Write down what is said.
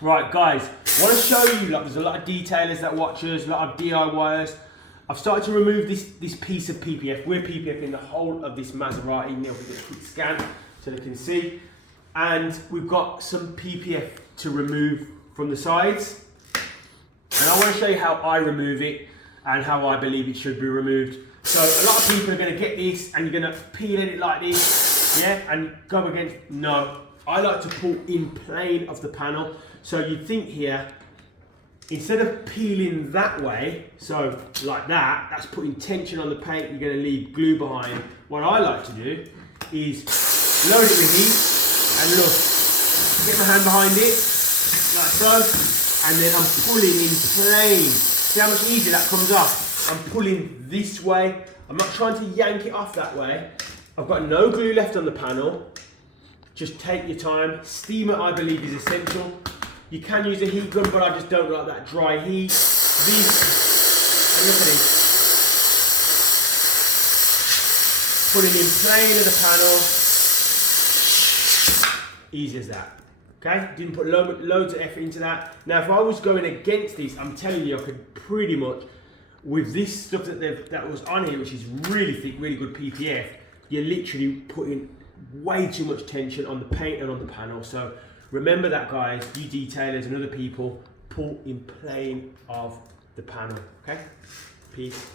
Right, guys, I want to show you, like, there's a lot of detailers that watch us, a lot of DIYers. I've started to remove this piece of PPF. We're PPFing the whole of this Maserati. Now we've got a quick scan so they can see. And we've got some PPF to remove from the sides. And I want to show you how I remove it and how I believe it should be removed. So a lot of people are going to get this and you're going to peel it like this, yeah, and go against, no. I like to pull in plane of the panel. So you think here, instead of peeling that way, so like that, that's putting tension on the paint, you're going to leave glue behind. What I like to do is load it with heat and look, get my hand behind it, like so, and then I'm pulling in plane. See how much easier that comes off? I'm pulling this way. I'm not trying to yank it off that way. I've got no glue left on the panel. Just take your time. Steamer, I believe, is essential. You can use a heat gun, but I just don't like that dry heat. These, look at this. Putting in plane of the panel. Easy as that. Okay, didn't put loads of effort into that. Now, if I was going against this, I'm telling you, I could pretty much, with this stuff that was on here, which is really thick, really good PPF, you're literally putting way too much tension on the paint and on the panel. So remember that, guys, you detailers and other people, pull in plane of the panel, okay? Peace.